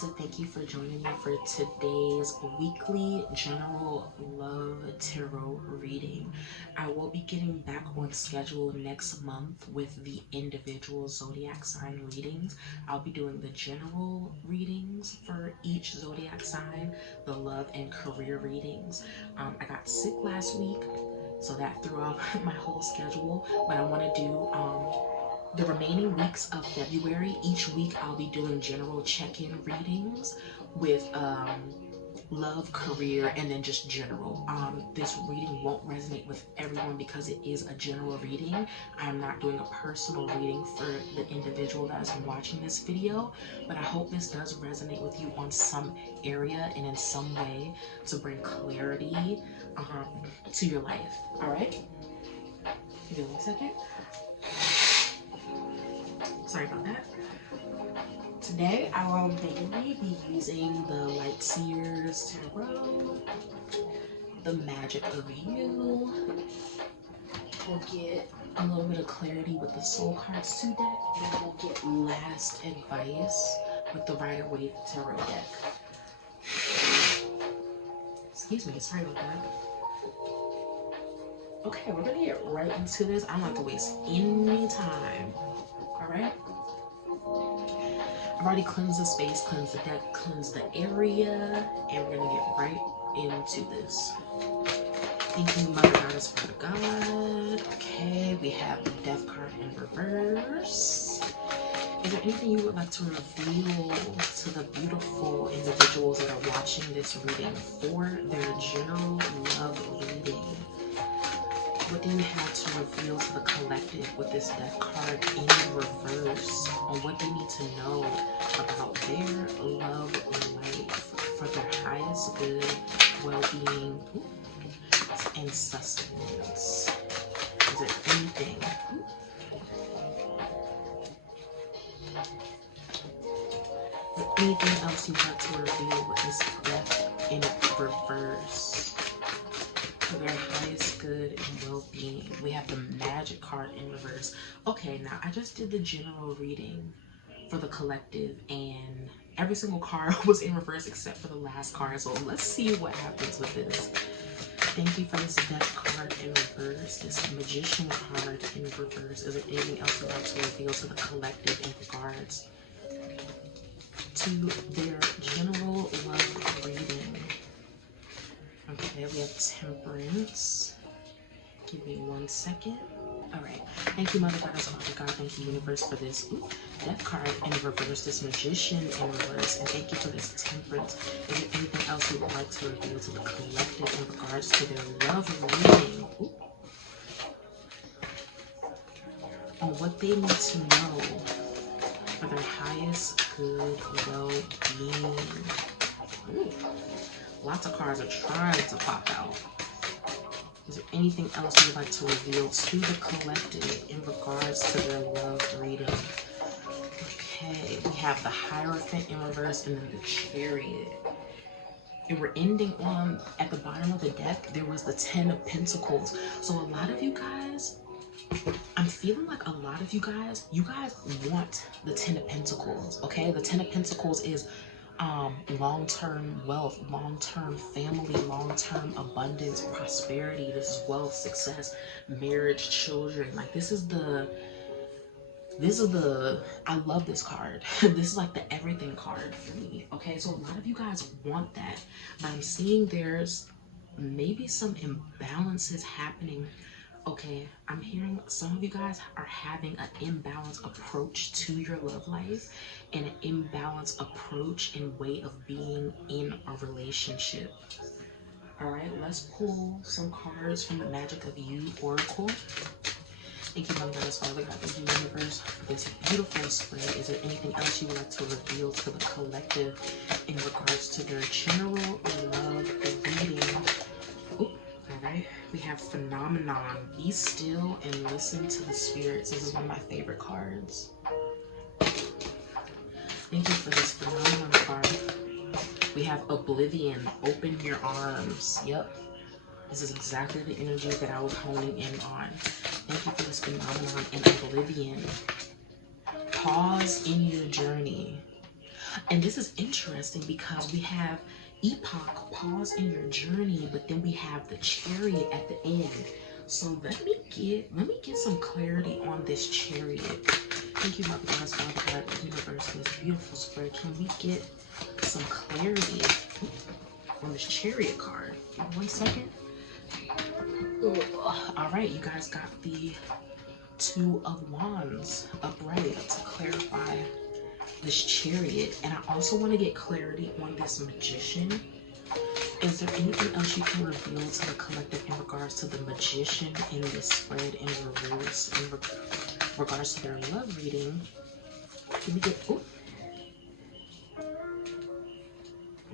guys, so thank you for joining me for today's weekly general love tarot reading. I will be getting back on schedule next month with the individual zodiac sign readings. I'll be doing the general readings for each zodiac sign, the love and career readings. I got sick last week, so that threw off my whole schedule, but I want to do the remaining weeks of February. Each week I'll be doing general check-in readings with love, career, and then just general. This reading won't resonate with everyone because it is a general reading. I'm not doing a personal reading for the individual that is watching this video, but I hope this does resonate with you on some area and in some way to bring clarity to your life. All right? Give me 1 second. Sorry about that. Today I will mainly be using the Light Seers Tarot, the Magic of You. We'll get a little bit of clarity with the Soul Cards 2 deck, and then we'll get last advice with the Rider-Waite Tarot deck. Excuse me, sorry about that. Okay, we're gonna get right into this. I don't like to waste any time. Alright? I've already cleansed the space, cleansed the deck, cleansed the area, and we're gonna get right into this. Thank you, Mother Goddess, Father God. Okay, we have the Death card in reverse. Is there anything you would like to reveal to the beautiful individuals that are watching this reading for their general love reading? What do you have to reveal to the collective with this Death card in reverse on what they need to know about their love life for their highest good, well-being, and sustenance? Is there anything? Anything else you want to reveal with this Death in reverse? For their highest good and well-being. We have the Magic card in reverse. Okay, now I just did the general reading for the collective and every single card was in reverse except for the last card. So let's see what happens with this. Thank you for this Death card in reverse, this Magician card in reverse. Is there anything else you'd like to reveal to the collective in regards to their general love reading? Okay, we have Temperance. Give me 1 second. All right. Thank you, Mother Goddess, Father God. Thank you, Universe, for this Death card in reverse, this Magician in reverse, and thank you for this Temperance. Is there anything else you would like to reveal to the collective in regards to their love reading? On what they need to know for their highest good well-being. Lots of cards are trying to pop out. Is there anything else you would like to reveal to the collective in regards to their love reading? Okay, we have the Hierophant in reverse and then the Chariot. And we're ending on, at the bottom of the deck, there was the 10 of Pentacles. So a lot of you guys, I'm feeling like a lot of you guys want the 10 of Pentacles, okay? The 10 of Pentacles is long-term wealth, long-term family, long-term abundance, prosperity. This is wealth, success, marriage, children. Like this is the I love this card. This is like the everything card for me. Okay, so a lot of you guys want that, but I'm seeing there's maybe some imbalances happening. Okay, I'm hearing some of you guys are having an imbalanced approach to your love life and an imbalanced approach and way of being in a relationship. All right, let's pull some cards from the Magic of You Oracle. Thank you, Mother Goddess, Father God, thank you, Universe, for this beautiful spread. Is there anything else you would like to reveal to the collective in regards to their general love reading? Alright, we have Phenomenon. Be still and listen to the spirits. This is one of my favorite cards. Thank you for this Phenomenon card. We have Oblivion. Open your arms. Yep. This is exactly the energy that I was honing in on. Thank you for this Phenomenon and Oblivion. Pause in your journey. And this is interesting because we have epoch, pause in your journey, but then we have the chariot at the end. So let me get some clarity on this chariot. Thank you, Mother God, Father God, universe, for this beautiful spread. Can we get some clarity on this chariot card? 1 second. Ugh. All right, you guys got the Two of Wands upright to clarify this chariot. And I also want to get clarity on this magician. Is there anything else you can reveal to the collective in regards to the magician in this spread in reverse, in regards to their love reading? Can we get, oh,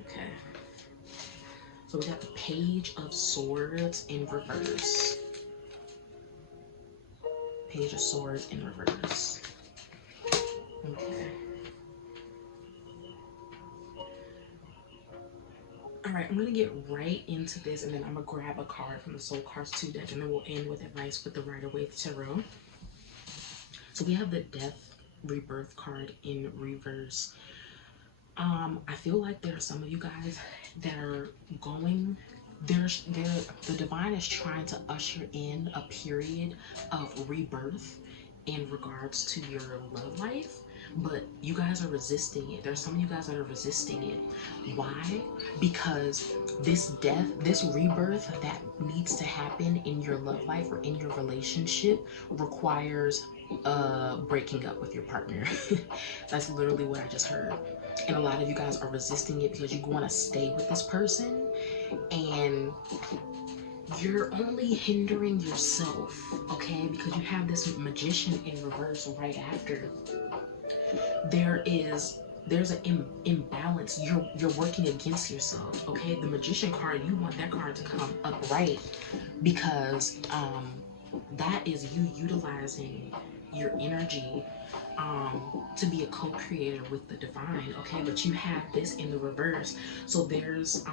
okay. So we got the Page of Swords in reverse. Page of Swords in reverse. Okay. All right, I'm going to get right into this, and then I'm going to grab a card from the Soul Cards 2 deck, and then we'll end with advice with the Rider-Waite Tarot. So we have the Death Rebirth card in reverse. I feel like there are some of you guys that are going, the divine is trying to usher in a period of rebirth in regards to your love life, but you guys are resisting it. There's some of you guys that are resisting it. Why? Because this death, this rebirth that needs to happen in your love life or in your relationship requires breaking up with your partner. That's literally what I just heard. And a lot of you guys are resisting it because you want to stay with this person and you're only hindering yourself, okay? Because you have this magician in reverse right after. There's an imbalance. You're working against yourself, okay? The magician card, you want that card to come upright because that is you utilizing your energy to be a co-creator with the divine, okay? But you have this in the reverse. So there's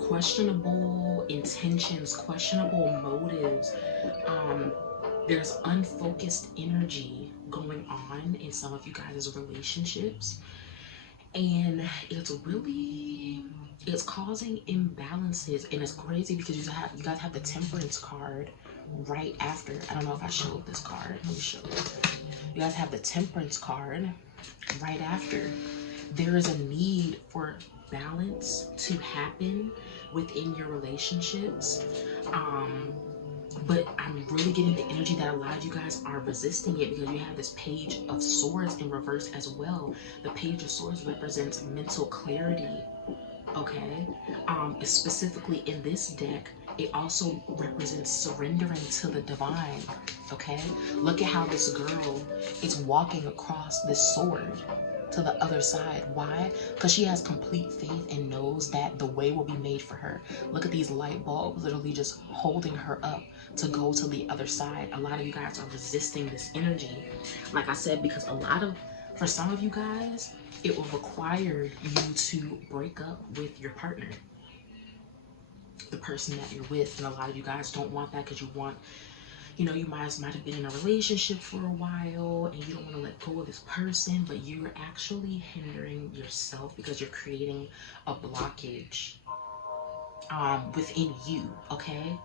questionable intentions, questionable motives. There's unfocused energy going on in some of you guys' relationships. And it's causing imbalances. And it's crazy because you guys have the Temperance card right after. I don't know if I showed this card. Let me show it. You guys have the Temperance card right after. There is a need for balance to happen within your relationships. But I'm really getting the energy that a lot of you guys are resisting it because you have this Page of Swords in reverse as well. The Page of Swords represents mental clarity, okay? Specifically in this deck, it also represents surrendering to the divine, okay? Look at how this girl is walking across this sword to the other side. Why? Because she has complete faith and knows that the way will be made for her. Look at these light bulbs literally just holding her up to go to the other side. A lot of you guys are resisting this energy. Like I said, because for some of you guys, it will require you to break up with your partner, the person that you're with. And a lot of you guys don't want that because you want, you might have been in a relationship for a while and you don't want to let go of this person, but you're actually hindering yourself because you're creating a blockage within you, okay?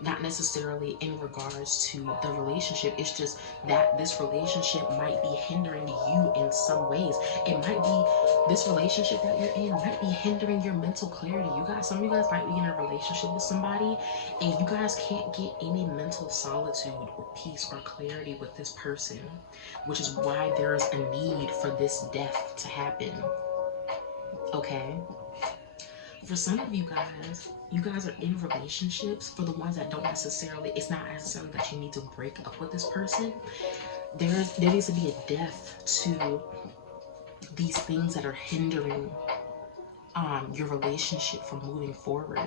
Not necessarily in regards to the relationship. It's just that this relationship might be hindering you in some ways. It might be, this relationship that you're in might be hindering your mental clarity. Some of you guys might be in a relationship with somebody and you guys can't get any mental solitude or peace or clarity with this person, which is why there is a need for this death to happen, okay? For some of you guys are in relationships. For the ones that don't necessarily, it's not necessarily that you need to break up with this person. There needs to be a death to these things that are hindering your relationship from moving forward.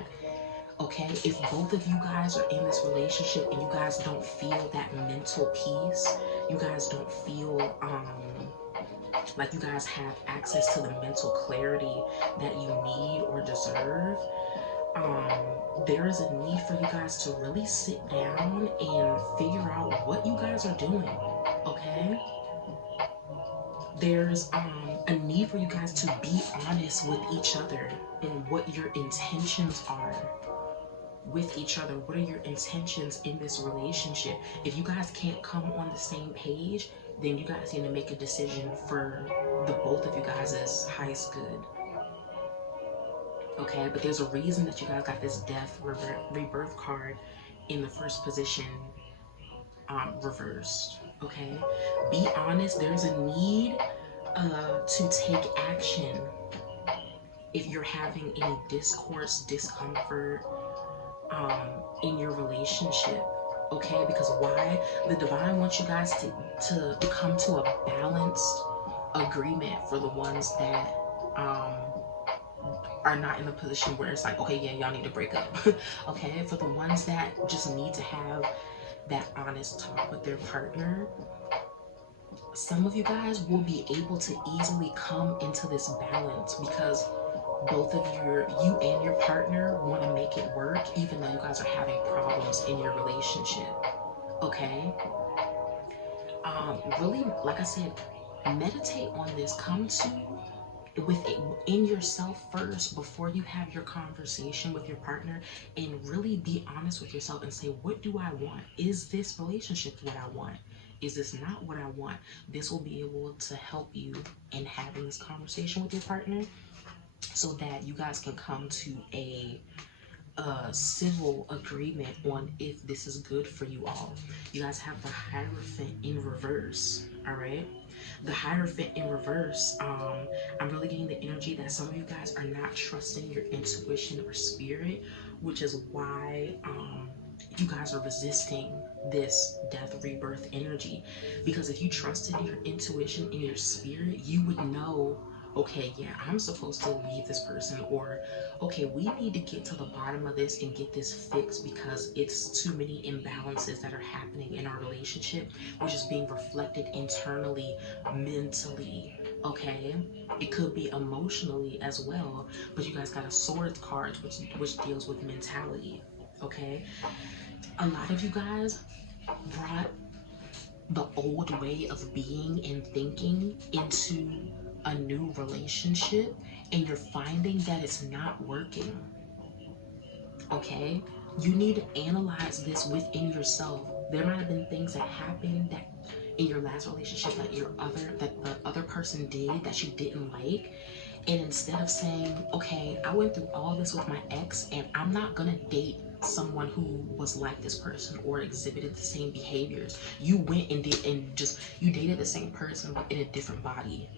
Okay, if both of you guys are in this relationship and you guys don't feel that mental peace, you guys don't feel like you guys have access to the mental clarity that you need or deserve, there is a need for you guys to really sit down and figure out what you guys are doing, okay? There's a need for you guys to be honest with each other and what your intentions are with each other. What are your intentions in this relationship? If you guys can't come on the same page, then you guys need to make a decision for the both of you guys' highest good. Okay, but there's a reason that you guys got this death rebirth card in the first position, reversed. Okay, be honest. There's a need to take action if you're having any discourse, discomfort in your relationship. Okay, because why? The divine wants you guys to come to a balanced agreement for the ones that are not in the position where it's like, okay, yeah, y'all need to break up. Okay, for the ones that just need to have that honest talk with their partner, some of you guys will be able to easily come into this balance because both of you and your partner want to make it work, even though you guys are having problems in your relationship. Okay, really, like I said, meditate on this. Come to with it in yourself first before you have your conversation with your partner, and really be honest with yourself and say, what do I want? Is this relationship what I want? Is this not what I want? This will be able to help you in having this conversation with your partner so that you guys can come to a civil agreement on if this is good for you all. You guys have the Hierophant in reverse, all right? The Hierophant in reverse, I'm really getting the energy that some of you guys are not trusting your intuition or spirit, which is why you guys are resisting this death rebirth energy. Because if you trusted your intuition and your spirit, you would know, okay, yeah, I'm supposed to leave this person, or okay, we need to get to the bottom of this and get this fixed because it's too many imbalances that are happening in our relationship, which is being reflected internally, mentally. Okay, it could be emotionally as well, but you guys got a sword card, which deals with mentality. Okay, a lot of you guys brought the old way of being and thinking into a new relationship, and you're finding that it's not working. Okay, you need to analyze this within yourself. There might have been things that happened that in your last relationship that the other person did that you didn't like, and instead of saying, okay, I went through all this with my ex and I'm not gonna date someone who was like this person or exhibited the same behaviors, you went and you dated the same person but in a different body.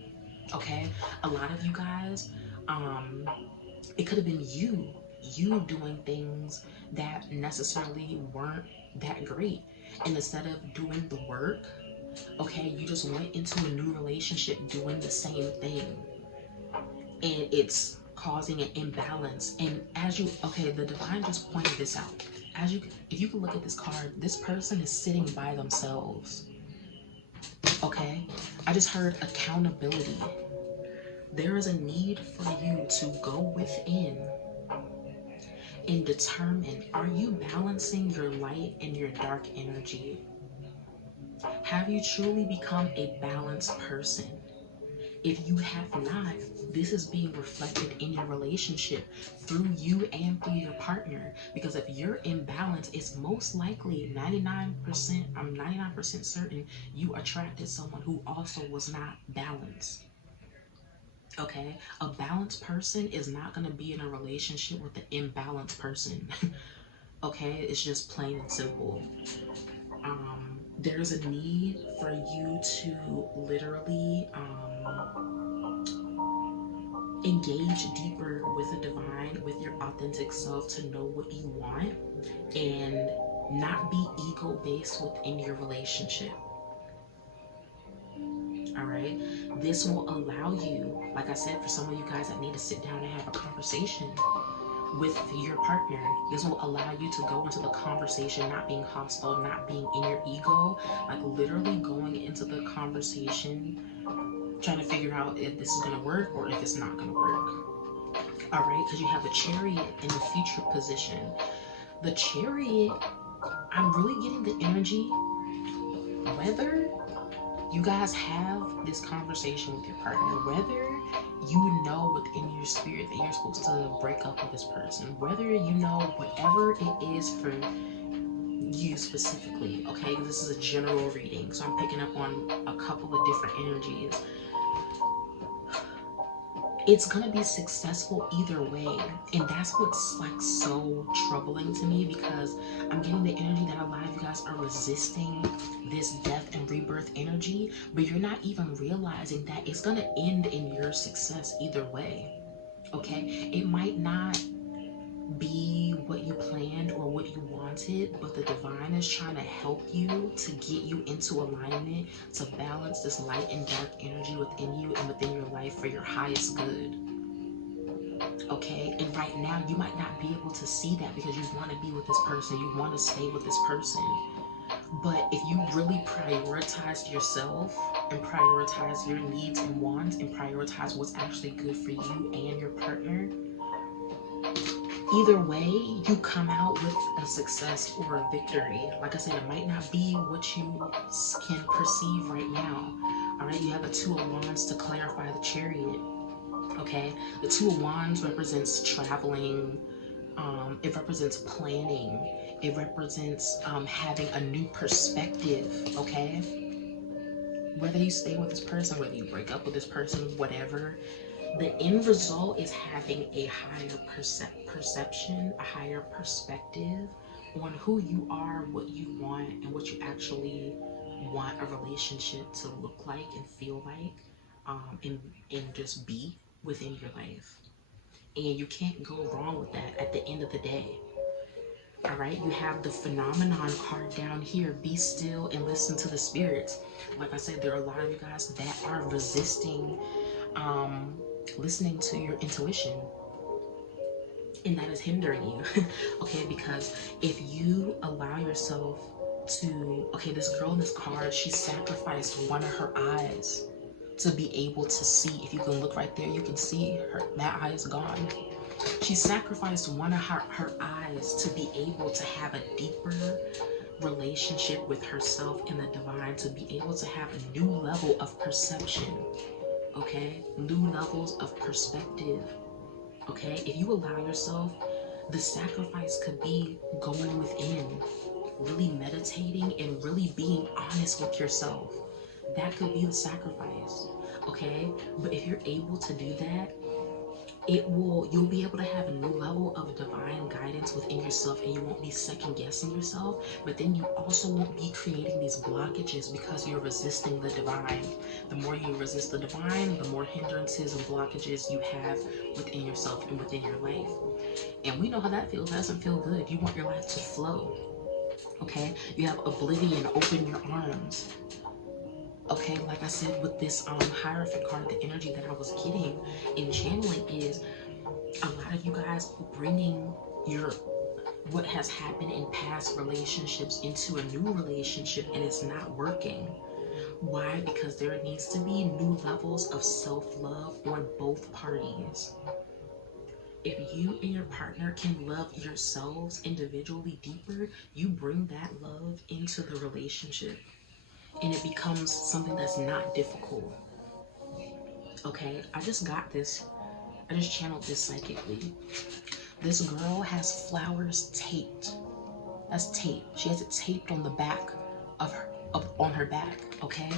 Okay, a lot of you guys, it could have been you doing things that necessarily weren't that great, and instead of doing the work, okay, you just went into a new relationship doing the same thing, and it's causing an imbalance. And the divine just pointed this out. If you can look at this card, this person is sitting by themselves. Okay, I just heard accountability. There is a need for you to go within and determine, are you balancing your light and your dark energy? Have you truly become a balanced person? If you have not, this is being reflected in your relationship through you and through your partner. Because if you're imbalanced, it's most likely 99%, I'm 99% certain you attracted someone who also was not balanced. Okay, a balanced person is not going to be in a relationship with an imbalanced person. Okay, it's just plain and simple. There's a need for you to literally engage deeper with the divine, with your authentic self, to know what you want and not be ego based within your relationship. All right, this will allow you, like I said, for some of you guys that need to sit down and have a conversation with your partner, this will allow you to go into the conversation not being hostile, not being in your ego, like literally going into the conversation trying to figure out if this is going to work or if it's not going to work. All right, because you have the Chariot in the future position. The Chariot, I'm really getting the energy, whether You guys have this conversation with your partner, whether you know within your spirit that you're supposed to break up with this person, whether you know whatever it is for you specifically, okay? This is a general reading, so I'm picking up on a couple of different energies. It's gonna be successful either way, and that's what's like so troubling to me, because I'm getting the energy that a lot of you guys are resisting this death and rebirth energy, but you're not even realizing that it's gonna end in your success either way. Okay, it might not be what you planned or what you wanted, but the divine is trying to help you to get you into alignment, to balance this light and dark energy within you and within your life for your highest good. Okay, and right now you might not be able to see that because you want to be with this person, you want to stay with this person. But if you really prioritize yourself and prioritize your needs and wants and prioritize what's actually good for you and your partner, either way, you come out with a success or a victory. Like I said, it might not be what you can perceive right now. All right, you have the Two of Wands to clarify the Chariot. Okay, the Two of Wands represents traveling. It represents planning. It represents having a new perspective. Okay, whether you stay with this person, whether you break up with this person, whatever, the end result is having a higher perception, a higher perspective on who you are, what you want, and what you actually want a relationship to look like and feel like, and just be within your life. And you can't go wrong with that at the end of the day. All right, you have the phenomenon card down here. Be still and listen to the spirits. Like I said, there are a lot of you guys that are resisting listening to your intuition, and that is hindering you. Okay, because if you allow yourself to, okay, this girl in this card, she sacrificed one of her eyes to be able to see. If you can look right there, you can see her, that eye is gone. She sacrificed one of her eyes to be able to have a deeper relationship with herself and the divine, to be able to have a new level of perception. Okay, new levels of perspective. Okay, if you allow yourself, the sacrifice could be going within, really meditating and really being honest with yourself. That could be the sacrifice. Okay, but if you're able to do that, you'll be able to have a new level of divine guidance within yourself, and you won't be second guessing yourself. But then you also won't be creating these blockages because you're resisting the divine. The more you resist the divine, the more hindrances and blockages you have within yourself and within your life. And we know how that feels. That doesn't feel good. You want your life to flow. Okay, you have oblivion, open your arms. Okay, like I said, with this Hierophant card, the energy that I was getting in channeling is a lot of you guys bringing what has happened in past relationships into a new relationship, and it's not working. Why? Because there needs to be new levels of self-love on both parties. If you and your partner can love yourselves individually deeper, you bring that love into the relationship, and it becomes something that's not difficult. Okay, I just channeled this psychically. This girl has flowers taped. That's tape. She has it taped on the back on her back, okay?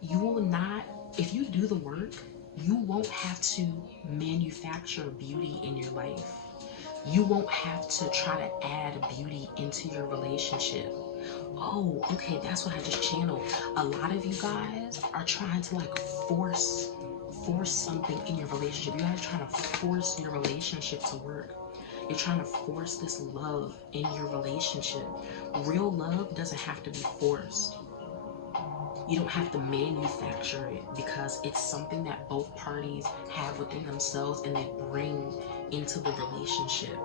You will not, if you do the work, you won't have to manufacture beauty in your life. You won't have to try to add beauty into your relationship. Oh, okay, that's what I just channeled. A lot of you guys are trying to like force something in your relationship. You guys are trying to force your relationship to work. You're trying to force this love in your relationship. Real love doesn't have to be forced. You don't have to manufacture it, because it's something that both parties have within themselves and they bring into the relationship.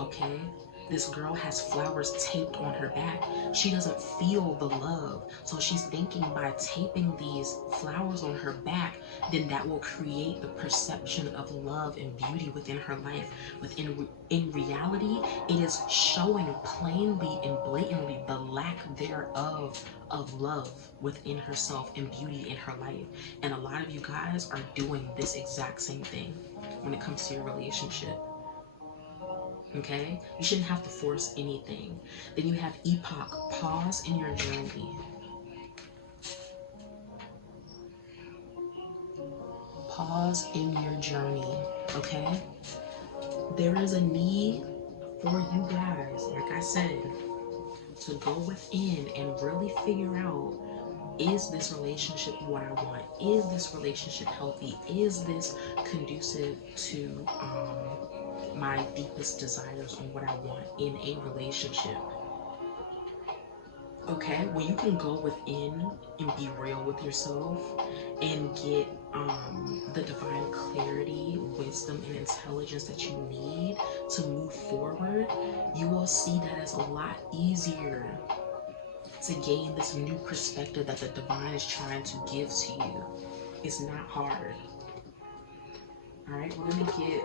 Okay? This girl has flowers taped on her back. She doesn't feel the love. So she's thinking by taping these flowers on her back, then that will create the perception of love and beauty within her life. In reality, it is showing plainly and blatantly the lack thereof of love within herself and beauty in her life. And a lot of you guys are doing this exact same thing when it comes to your relationship. Okay? You shouldn't have to force anything. Then you have epoch, pause in your journey. Pause in your journey, okay? There is a need for you guys, like I said, to go within and really figure out, is this relationship what I want? Is this relationship healthy? Is this conducive to my deepest desires on what I want in a relationship? Okay, when you can go within and be real with yourself and get the divine clarity, wisdom, and intelligence that you need to move forward, you will see that it's a lot easier to gain this new perspective that the divine is trying to give to you. It's not hard. All right, we're going to get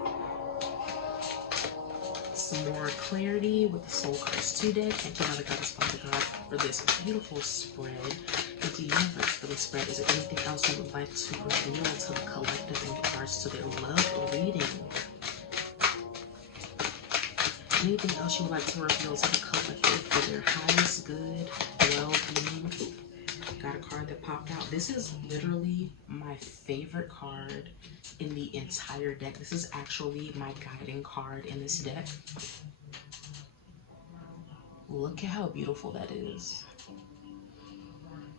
some more clarity with the Soul Cards today. Thank you, Mother Goddess, Father God, for this beautiful spread. Thank you, Universe, for the spread. Is there anything else you would like to reveal to the collective in regards to their love reading? Anything else you would like to reveal to the collective for their highest good, well-being? Got a card that popped out. This is literally my favorite card in the entire deck. This is actually my guiding card in this deck. Look at how beautiful that is.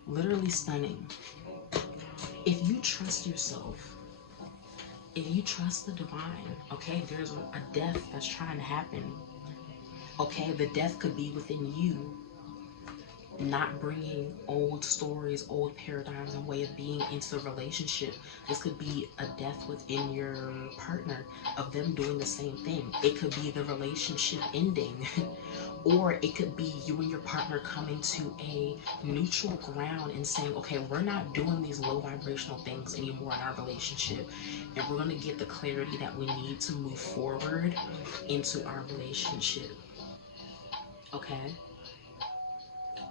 Literally stunning. If you trust yourself, if you trust the divine, okay, there's a death that's trying to happen. Okay, the death could be within you, not bringing old stories, old paradigms and way of being into the relationship. This could be a death within your partner of them doing the same thing. It could be the relationship ending. Or it could be you and your partner coming to a neutral ground and saying, okay, we're not doing these low vibrational things anymore in our relationship. And we're going to get the clarity that we need to move forward into our relationship. Okay?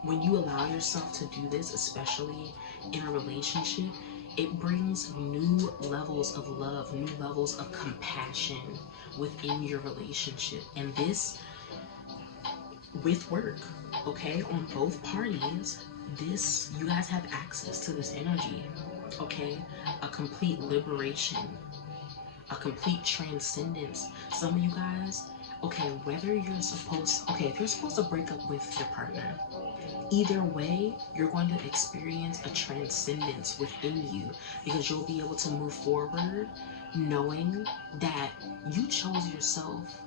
When you allow yourself to do this, especially in a relationship, it brings new levels of love, new levels of compassion within your relationship. And this, with work, okay, on both parties, this, you guys have access to this energy, okay? A complete liberation, a complete transcendence. Some of you guys, okay, whether you're supposed, okay, if you're supposed to break up with your partner, either way, you're going to experience a transcendence within you, because you'll be able to move forward knowing that you chose yourself.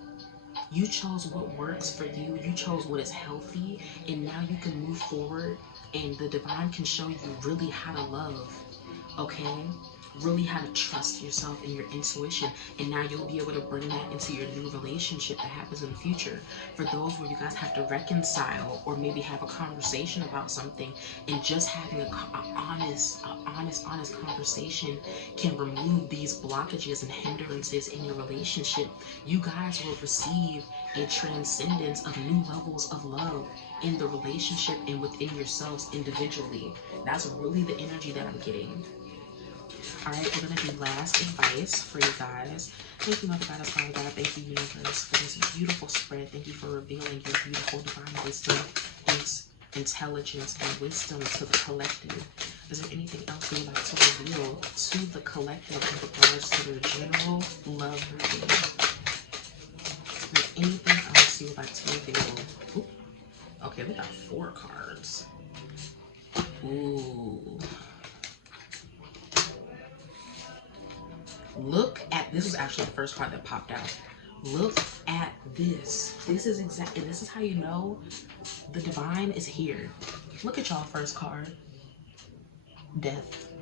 You chose what works for you. You chose what is healthy. And now you can move forward and the divine can show you really how to love. Okay? Really how to trust yourself and your intuition. And now you'll be able to bring that into your new relationship that happens in the future. For those where you guys have to reconcile or maybe have a conversation about something, and just having an honest conversation can remove these blockages and hindrances in your relationship. You guys will receive a transcendence of new levels of love in the relationship and within yourselves individually. That's really the energy that I'm getting. All right, we're going to do last advice for you guys. Thank you, Mother Goddess, Father God. Thank you, Universe, for this beautiful spread. Thank you for revealing your beautiful divine wisdom, intelligence, and wisdom to the collective. Is there anything else you would like to reveal to the collective in regards to their general love reading? Is there anything else you would like to reveal? Ooh. Okay, we got 4 cards. Ooh. Look at, this was actually the first card that popped out. Look at this. This is exactly, this is how you know the divine is here. Look at y'all first card. Death.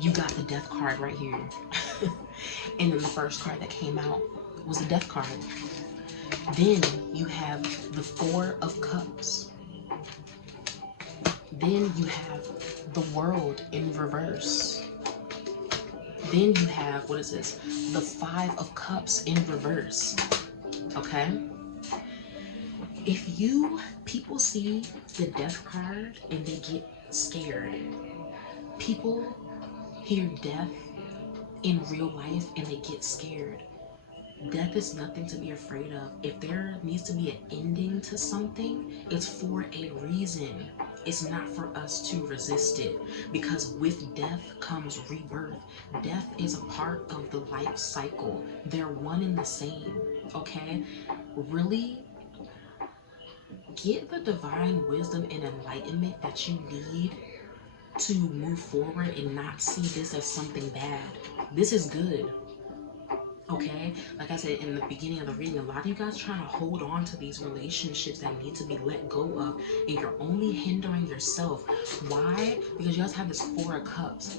You got the death card right here. And then the first card that came out was the death card. Then you have the Four of Cups. Then you have the World in reverse. Then you have, what is this? The Five of Cups in reverse. Okay? If people see the Death card and they get scared. People hear death in real life and they get scared. Death is nothing to be afraid of. If there needs to be an ending to something, it's for a reason. It's not for us to resist it, because with death comes rebirth. Death is a part of the life cycle. They're one and the same, okay? Really get the divine wisdom and enlightenment that you need to move forward and not see this as something bad. This is good. Okay, like I said in the beginning of the reading, a lot of you guys are trying to hold on to these relationships that need to be let go of, and you're only hindering yourself. Why? Because you guys have this Four of Cups.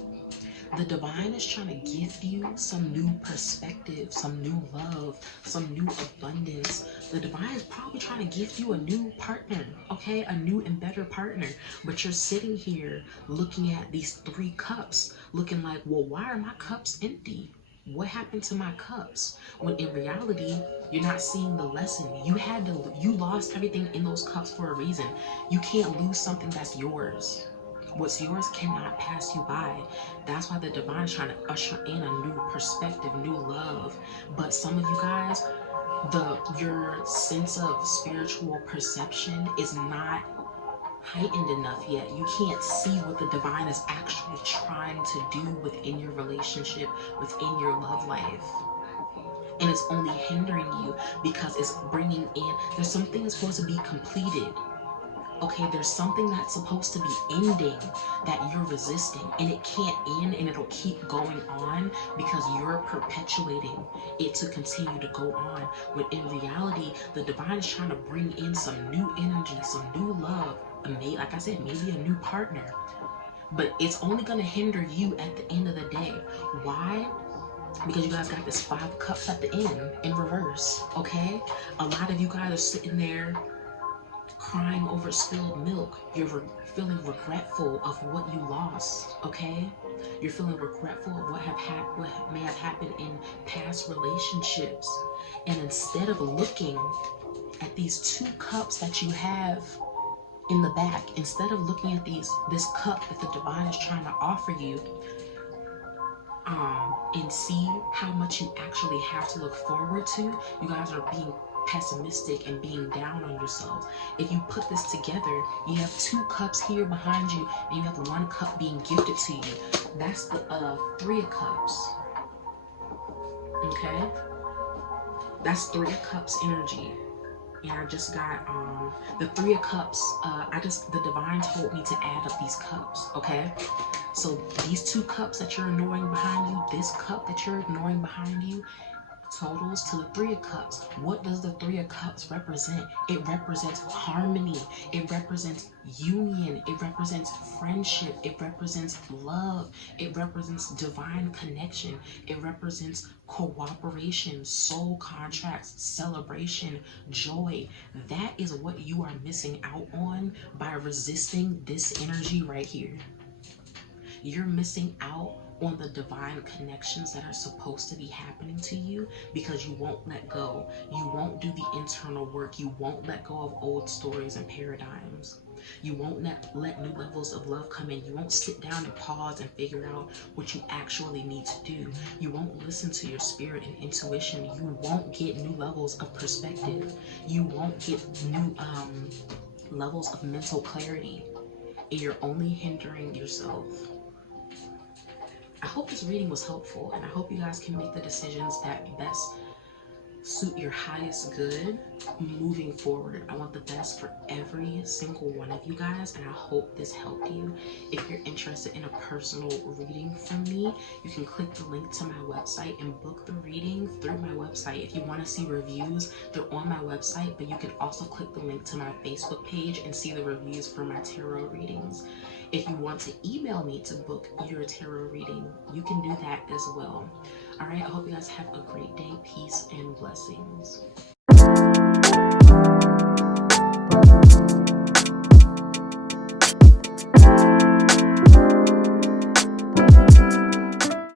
The divine is trying to gift you some new perspective, some new love, some new abundance. The divine is probably trying to gift you a new partner, okay? A new and better partner. But you're sitting here looking at these three cups, looking like, well, why are my cups empty? What happened to my cups? When in reality, you're not seeing the lesson. You lost everything in those cups for a reason. You can't lose something that's yours. What's yours cannot pass you by. That's why the divine is trying to usher in a new perspective, new love. But some of you guys, your sense of spiritual perception is not heightened enough yet. You can't see what the divine is actually trying to do within your relationship, within your love life. And it's only hindering you because it's bringing in, there's something that's supposed to be completed. Okay, there's something that's supposed to be ending that you're resisting, and it can't end, and it'll keep going on because you're perpetuating it to continue to go on. When in reality, the divine is trying to bring in some new energy, some new love, like I said, maybe a new partner. But it's only going to hinder you at the end of the day. Why? Because you guys got this Five of Cups at the end in reverse, okay? A lot of you guys are sitting there crying over spilled milk. You're feeling regretful of what you lost, okay? You're feeling regretful of what may have happened in past relationships. And instead of looking at these two cups that you have in the back, instead of looking at this cup that the divine is trying to offer you, and see how much you actually have to look forward to, you guys are being pessimistic and being down on yourselves. If you put this together, you have two cups here behind you, and you have one cup being gifted to you. That's the Three of Cups. Okay? That's Three of Cups energy. And I just got the Three of Cups. The divine told me to add up these cups, okay? So these two cups that you're ignoring behind you, this cup that you're ignoring behind you, totals to the Three of Cups. What does the Three of Cups represent? It represents harmony. It represents union. It represents friendship. It represents love. It represents divine connection. It represents cooperation, soul contracts, celebration, joy. That is what you are missing out on by resisting this energy right here. You're missing out on the divine connections that are supposed to be happening to you because you won't let go. You won't do the internal work. You won't let go of old stories and paradigms. You won't let new levels of love come in. You won't sit down and pause and figure out what you actually need to do. You won't listen to your spirit and intuition. You won't get new levels of perspective. You won't get new levels of mental clarity. And you're only hindering yourself. I hope this reading was helpful, and I hope you guys can make the decisions that best suit your highest good moving forward. I want the best for every single one of you guys, and I hope this helped you. If you're interested in a personal reading from me, you can click the link to my website and book the reading through my website. If you want to see reviews, they're on my website, but you can also click the link to my Facebook page and see the reviews for my tarot readings. If you want to email me to book your tarot reading, you can do that as well. All right, I hope you guys have a great day. Peace and blessings.